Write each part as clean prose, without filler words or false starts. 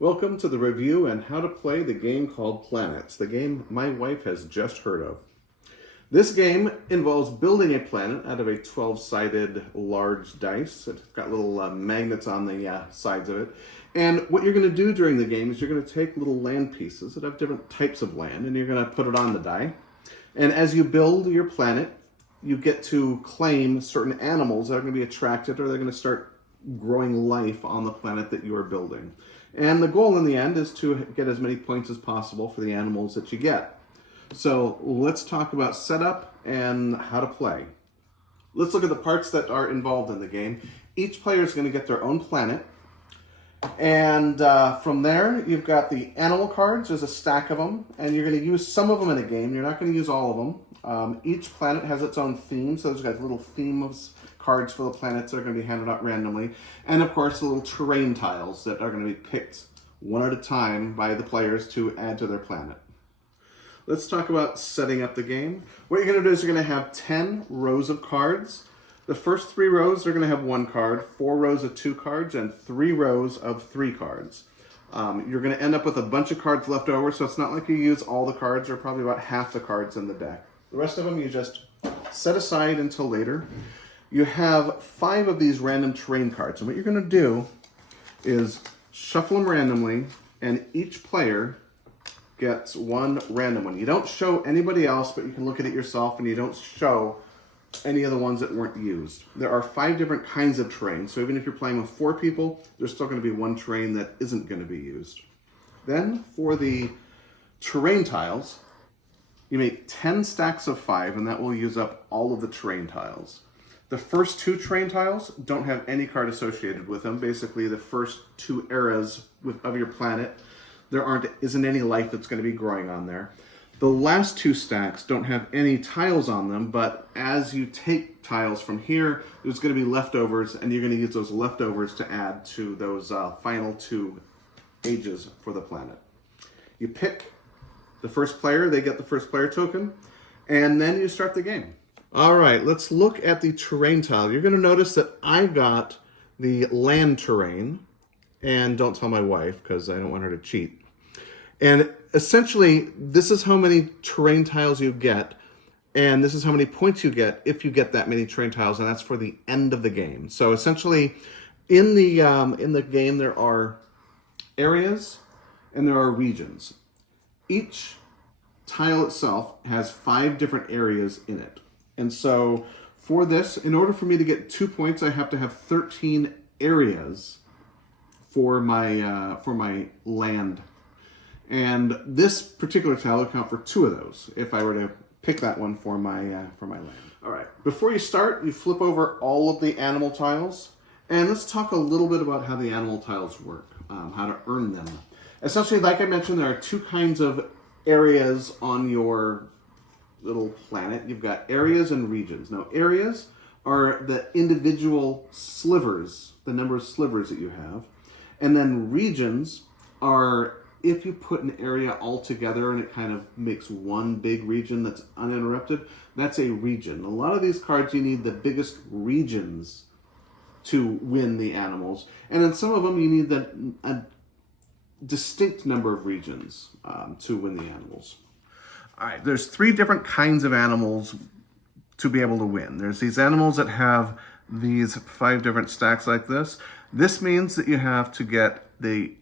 Welcome to the review and how to play the game called Planets, the game my wife has just heard of. This game involves building a planet out of a 12-sided large dice. It's got little magnets on the sides of it. And what you're going to do during the game is you're going to take little land pieces that have different types of land, and you're going to put it on the die. And as you build your planet, you get to claim certain animals that are going to be attracted, or they're going to start growing life on the planet that you are building. And the goal in the end is to get as many points as possible for the animals that you get. So let's talk about setup and how to play. Let's look at the parts that are involved in the game. Each player is going to get their own planet. And from there, you've got the animal cards. There's a stack of them. And you're going to use some of them in a game. You're not going to use all of them. Each planet has its own theme. So there's got little themes cards for the planets that are going to be handed out randomly. And of course, the little terrain tiles that are going to be picked one at a time by the players to add to their planet. Let's talk about setting up the game. What you're going to do is you're going to have 10 rows of cards. The first 3 rows are going to have 1 card, 4 rows of 2 cards, and 3 rows of 3 cards. You're going to end up with a bunch of cards left over, so it's not like you use all the cards, or probably about half the cards in the deck. The rest of them you just set aside until later. You have 5 of these random terrain cards, and what you're going to do is shuffle them randomly, and each player gets 1 random one. You don't show anybody else, but you can look at it yourself, and you don't show any of the ones that weren't used. There are 5 different kinds of terrain, so even if you're playing with 4 people, there's still going to be 1 terrain that isn't going to be used. Then, for the terrain tiles, you make 10 stacks of 5, and that will use up all of the terrain tiles. The first 2 terrain tiles don't have any card associated with them. Basically, the first 2 eras of your planet, there isn't any life that's going to be growing on there. The last 2 stacks don't have any tiles on them, but as you take tiles from here, there's going to be leftovers, and you're going to use those leftovers to add to those final 2 ages for the planet. You pick the first player, they get the first player token, and then you start the game. All right, let's look at the terrain tile. You're going to notice that I got the land terrain, and don't tell my wife because I don't want her to cheat. And essentially, this is how many terrain tiles you get, and this is how many points you get if you get that many terrain tiles, and that's for the end of the game. So essentially, in the game, there are areas and there are regions. Each tile itself has 5 different areas in it. And so for this, in order for me to get 2 points, I have to have 13 areas for my land. And this particular tile will count for 2 of those if I were to pick that one for my land. All right, before you start, you flip over all of the animal tiles. And let's talk a little bit about how the animal tiles work, how to earn them. Essentially, like I mentioned, there are 2 kinds of areas on your little planet. You've got areas and regions. Now, areas are the individual slivers, the number of slivers that you have. And then regions are if you put an area all together and it kind of makes one big region that's uninterrupted, that's a region. A lot of these cards, you need the biggest regions to win the animals. And in some of them, you need a distinct number of regions to win the animals. All right, there's 3 different kinds of animals to be able to win. There's these animals that have these 5 different stacks like this. This means that you have to get the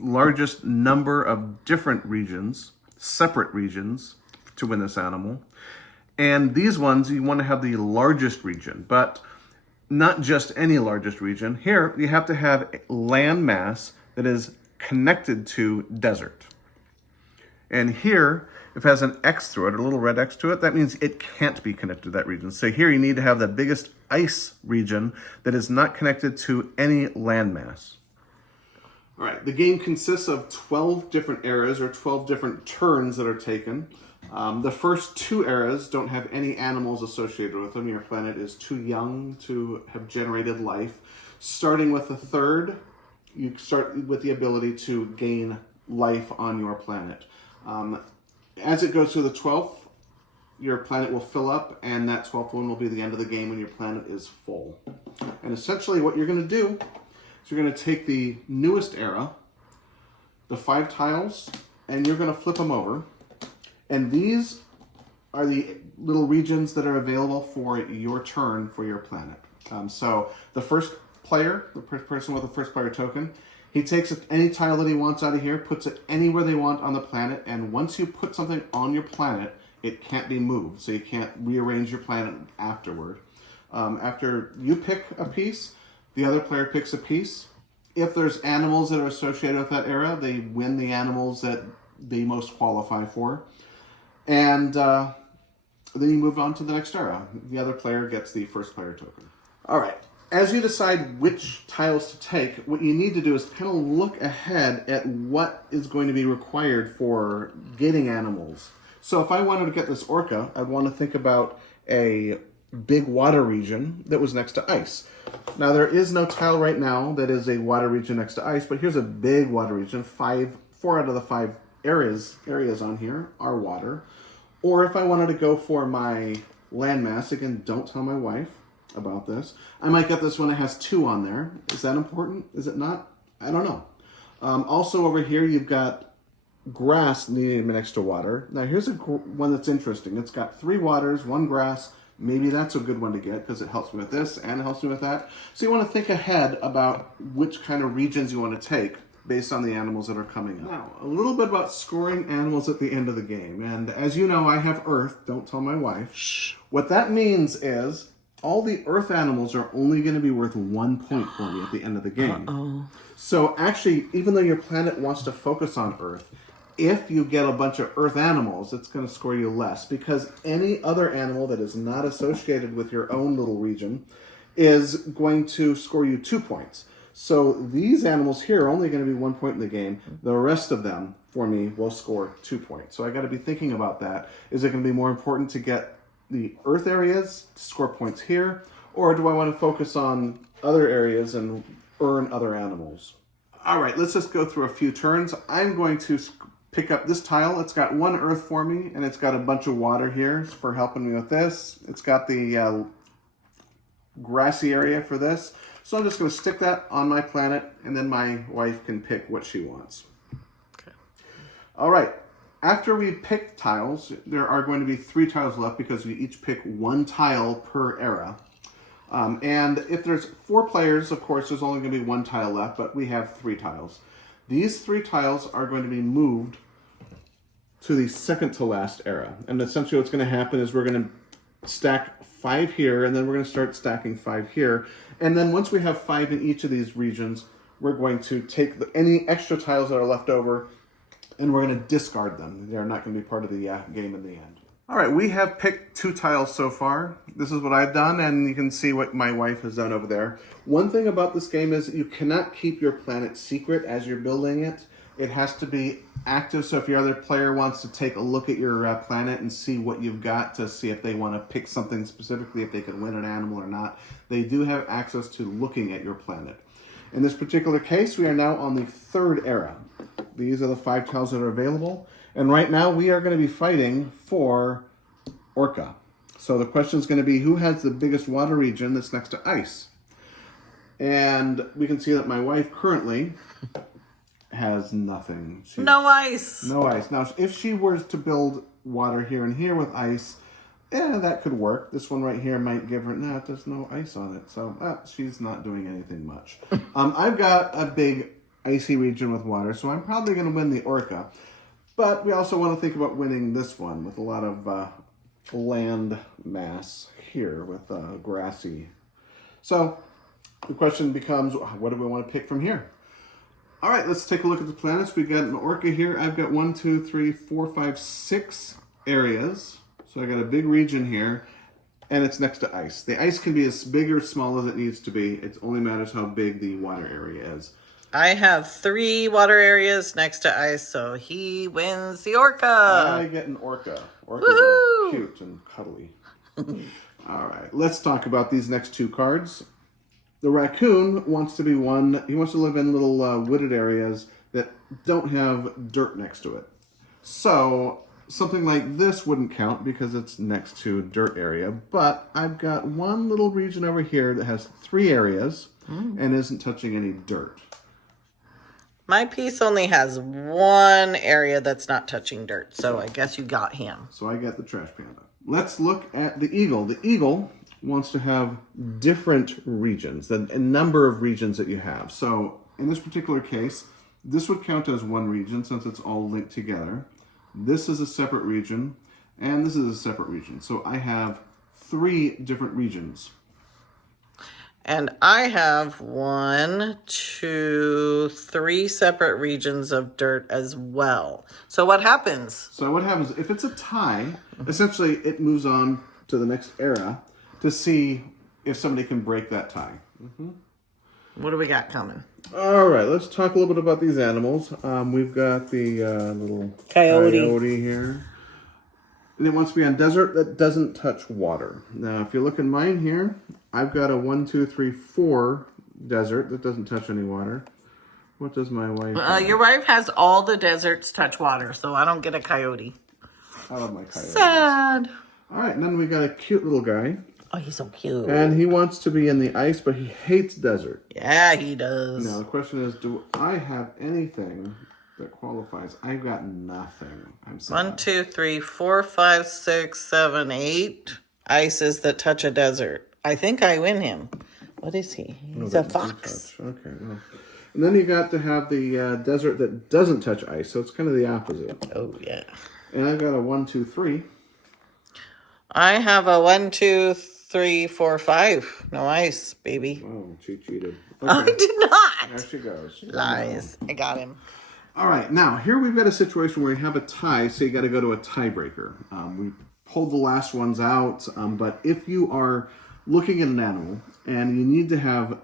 largest number of different regions, separate regions, to win this animal. And these ones, you want to have the largest region, but not just any largest region. Here, you have to have land mass that is connected to desert. And here, if it has an X through it, a little red X to it, that means it can't be connected to that region. So here you need to have the biggest ice region that is not connected to any landmass. All right, the game consists of 12 different eras, or 12 different turns that are taken. The first 2 eras don't have any animals associated with them. Your planet is too young to have generated life. Starting with the 3rd, you start with the ability to gain life on your planet. As it goes through the 12th, your planet will fill up, and that 12th one will be the end of the game when your planet is full. And essentially what you're going to do is you're going to take the newest era, the 5 tiles, and you're going to flip them over. And these are the little regions that are available for your turn for your planet. So the first player, the person with the first player token, he takes any tile that he wants out of here, puts it anywhere they want on the planet, and once you put something on your planet, it can't be moved, so you can't rearrange your planet afterward. After you pick a piece, the other player picks a piece. If there's animals that are associated with that era, they win the animals that they most qualify for. And then you move on to the next era. The other player gets the first player token. All right. As you decide which tiles to take, what you need to do is kind of look ahead at what is going to be required for getting animals. So if I wanted to get this orca, I'd want to think about a big water region that was next to ice. Now, there is no tile right now that is a water region next to ice, but here's a big water region. 4 out of the 5 areas on here are water. Or if I wanted to go for my landmass, again, don't tell my wife about this. I might get this one that has 2 on there. Is that important? Is it not? I don't know. Also over here, you've got grass needing next to water. Now here's one that's interesting. It's got 3 waters, 1 grass. Maybe that's a good one to get because it helps me with this and it helps me with that. So you want to think ahead about which kind of regions you want to take based on the animals that are coming up. Now, a little bit about scoring animals at the end of the game. And as you know, I have Earth. Don't tell my wife. Shh. What that means is all the Earth animals are only going to be worth 1 point for me at the end of the game. Uh-oh. So actually, even though your planet wants to focus on Earth, if you get a bunch of Earth animals, it's going to score you less because any other animal that is not associated with your own little region is going to score you 2 points. So these animals here are only going to be 1 point in the game. The rest of them, for me, will score 2 points. So I got to be thinking about that. Is it going to be more important to get the Earth areas to score points here? Or do I want to focus on other areas and earn other animals? All right, let's just go through a few turns. I'm going to pick up this tile. It's got 1 Earth for me, and it's got a bunch of water here for helping me with this. It's got the grassy area for this. So I'm just going to stick that on my planet, and then my wife can pick what she wants. Okay. All right. After we pick tiles, there are going to be 3 tiles left because we each pick 1 tile per era. And if there's 4 players, of course, there's only going to be 1 tile left, but we have 3 tiles. These 3 tiles are going to be moved to the second to last era. And essentially what's going to happen is we're going to stack 5 here, and then we're going to start stacking 5 here. And then once we have 5 in each of these regions, we're going to take any extra tiles that are left over, and we're going to discard them. They're not going to be part of the game in the end. All right, we have picked 2 tiles so far. This is what I've done, and you can see what my wife has done over there. One thing about this game is you cannot keep your planet secret as you're building it. It has to be active, so if your other player wants to take a look at your planet and see what you've got to see if they want to pick something specifically, if they can win an animal or not, they do have access to looking at your planet. In this particular case, we are now on the 3rd era. These are the 5 tiles that are available. And right now we are going to be fighting for Orca. So the question is going to be who has the biggest water region that's next to ice? And we can see that my wife currently has nothing. No ice. No ice. Now, if she were to build water here and here with ice, that could work. This one right here might give her, there's no ice on it. So she's not doing anything much. I've got a big icy region with water, so I'm probably going to win the Orca. But we also want to think about winning this one with a lot of land mass here with grassy. So the question becomes, what do we want to pick from here? All right, let's take a look at the planets. We've got an Orca here. I've got 1, 2, 3, 4, 5, 6 areas. So I got a big region here, and it's next to ice. The ice can be as big or small as it needs to be. It only matters how big the water area is. I have 3 water areas next to ice, so he wins the Orca. I get an Orca. Orcas are cute and cuddly. All right, let's talk about these next 2 cards. The raccoon wants to be one. He wants to live in little wooded areas that don't have dirt next to it. So something like this wouldn't count because it's next to a dirt area. But I've got one little region over here that has 3 areas and isn't touching any dirt. My piece only has one area that's not touching dirt, so I guess you got him. So I got the trash panda. Let's look at the eagle. The eagle wants to have different regions, a number of regions that you have. So in this particular case, this would count as one region since it's all linked together. This is a separate region, and this is a separate region. So I have 3 different regions. And I have 1, 2, 3 separate regions of dirt as well. So what happens? So what happens, if it's a tie, essentially it moves on to the next era to see if somebody can break that tie. What do we got coming? All right, let's talk a little bit about these animals. We've got the little Coyote here. And it wants to be on desert that doesn't touch water. Now, if you look in mine here, I've got a 1, 2, 3, 4 desert that doesn't touch any water. What does my wife have? Your wife has all the deserts touch water, so I don't get a coyote. I love my coyotes. Sad. All right, and then we got a cute little guy. Oh, he's so cute. And he wants to be in the ice, but he hates desert. Yeah, he does. Now, the question is, do I have anything that qualifies? I've got nothing. I'm sad. 1, 2, 3, 4, 5, 6, 7, 8 ices that touch a desert. I think I win him. What is he? He's a fox. Okay, well. And then you got to have the desert that doesn't touch ice, so it's kind of the opposite. Oh, yeah. And I've got a 1, 2, 3. I have a 1, 2, 3, 4, 5. No ice, baby. Oh, she cheated. Okay. I did not. There she goes. Lies. I got him. All right, now here we've got a situation where you have a tie, so you got to go to a tiebreaker. We pulled the last ones out, but if you are looking at an animal and you need to have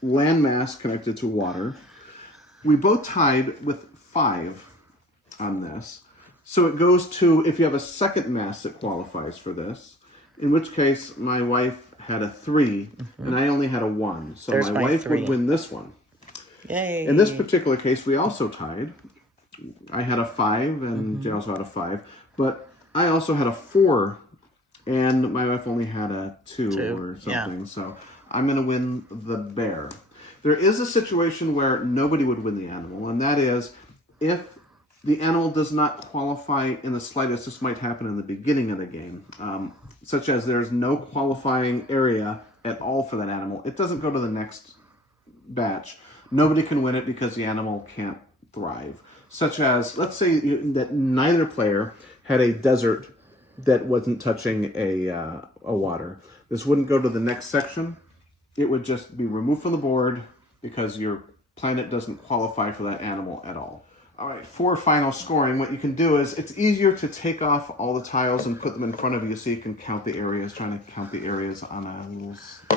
land mass connected to water, we both tied with 5 on this. So it goes to, if you have a second mass that qualifies for this, in which case my wife had a 3 and I only had a 1. So There's my my wife 3. would win this one. Yay. In this particular case, we also tied. I had a 5 and Jay also had a 5. But I also had a 4 and my wife only had a 2 or something. Yeah. So I'm going to win the bear. There is a situation where nobody would win the animal, and that is if the animal does not qualify in the slightest. This might happen in the beginning of the game, such as there's no qualifying area at all for that animal. It doesn't go to the next batch. Nobody can win it because the animal can't thrive. Such as, let's say that neither player had a desert that wasn't touching a water. This wouldn't go to the next section. It would just be removed from the board because your planet doesn't qualify for that animal at all. All right, for final scoring, what you can do is it's easier to take off all the tiles and put them in front of you so you can count the areas. Trying to count the areas on a little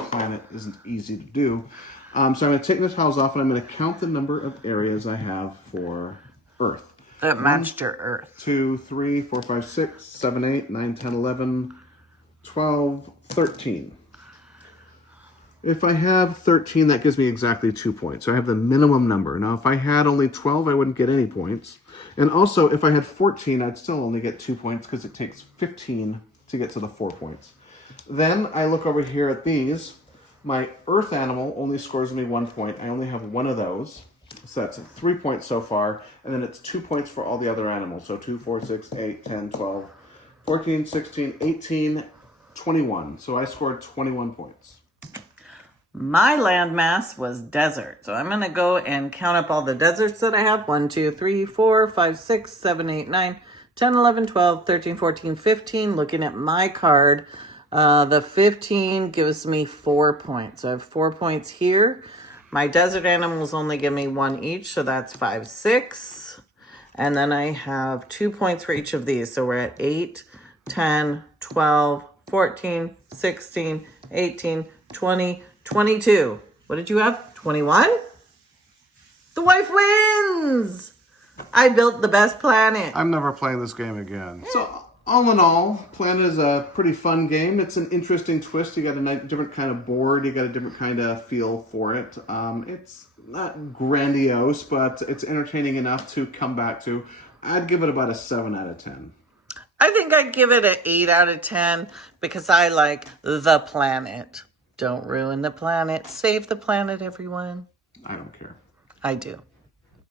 planet isn't easy to do. So I'm going to take the tiles off and I'm going to count the number of areas I have for Earth. That matched your Earth. 2, 3, 4, 5, 6, 7, 8, 9, 10, 11, 12, 13. If I have 13, that gives me exactly 2 points. So I have the minimum number. Now, if I had only 12, I wouldn't get any points. And also, if I had 14, I'd still only get 2 points because it takes 15 to get to the 4 points. Then I look over here at these. My Earth animal only scores me 1 point. I only have one of those. So that's 3 points so far. And then it's 2 points for all the other animals. So 2, 4, 6, 8, 10, 12, 14, 16, 18, 21. So I scored 21 points. My landmass was desert. So I'm going to go and count up all the deserts that I have. 1, 2, 3, 4, 5, 6, 7, 8, 9, 10, 11, 12, 13, 14, 15. Looking at my card, the 15 gives me 4 points. So I have 4 points here. My desert animals only give me 1 each. So that's 5, 6. And then I have 2 points for each of these. So we're at 8, 10, 12, 14, 16, 18, 20, 22. What did you have? 21? The wife wins! I built the best planet. I'm never playing this game again. So, all in all, Planet is a pretty fun game. It's an interesting twist. You got a different kind of board. You got a different kind of feel for it. It's not grandiose, but it's entertaining enough to come back to. I'd give it about a 7 out of 10. I think I'd give it an 8 out of 10 because I like the planet. Don't ruin the planet. Save the planet, everyone. I don't care. I do.